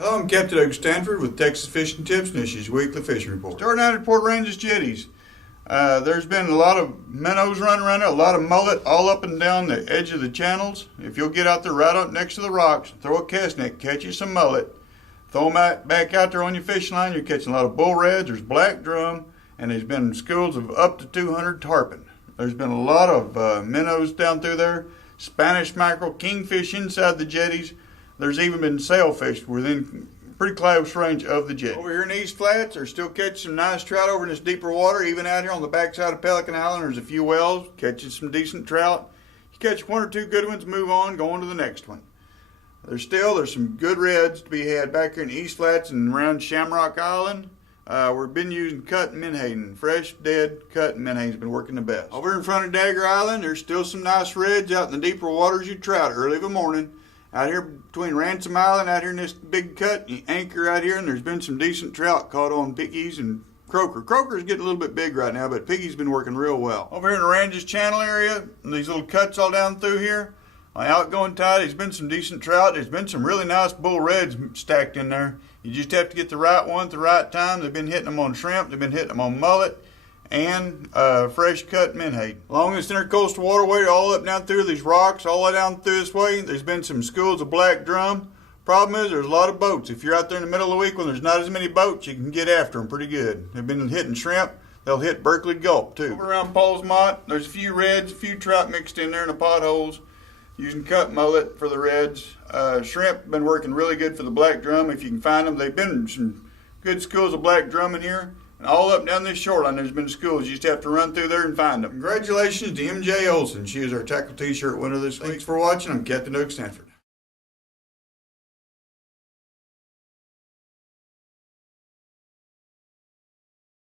Hello, I'm Capt. Stanford with Texas Fishing Tips, and this is your weekly fishing report. Starting out at Port Aransas jetties, there's been a lot of minnows running around there, a lot of mullet all up and down the edge of the channels. If you'll get out there right up next to the rocks, throw a cast net, catch you some mullet, throw them back out there on your fishing line, you're catching a lot of bull reds, there's black drum, and there's been schools of up to 200 tarpon. There's been a lot of minnows down through there, Spanish mackerel, kingfish inside the jetties. There's even been sailfish within pretty close range of the jetty. Over here in the East Flats, they're still catching some nice trout over in this deeper water. Even out here on the backside of Pelican Island, there's a few wells catching some decent trout. You catch one or two good ones, move on, go on to the next one. There's some good reds to be had back here in the East Flats and around Shamrock Island. We've been using cut and menhaden. Fresh, dead, cut and menhaden's been working the best. Over in front of Dagger Island, there's still some nice reds out in the deeper waters you trout early of the morning. Out here between Ransom Island, out here in this big cut, you anchor out here, and there's been some decent trout caught on pickies and croaker. Croaker's getting a little bit big right now, but pickies been working real well. Over here in the Aransas Channel area, these little cuts all down through here, on outgoing tide, there's been some decent trout. There's been some really nice bull reds stacked in there. You just have to get the right one at the right time. They've been hitting them on shrimp, they've been hitting them on mullet, and fresh cut menhaden. Along this intercoastal waterway, all up down through these rocks, all the way down through this way, there's been some schools of black drum. Problem is, there's a lot of boats. If you're out there in the middle of the week when there's not as many boats, you can get after them pretty good. They've been hitting shrimp. They'll hit Berkeley Gulp too. Over around Paul's Mott, there's a few reds, a few trout mixed in there in the potholes. Using cut mullet for the reds. Shrimp been working really good for the black drum if you can find them. They've been some good schools of black drum in here. And all up and down this shoreline, there's been schools. You just have to run through there and find them. Congratulations to MJ Olson. She is our tackle t-shirt winner this week. Thanks for watching. I'm Captain Stanford.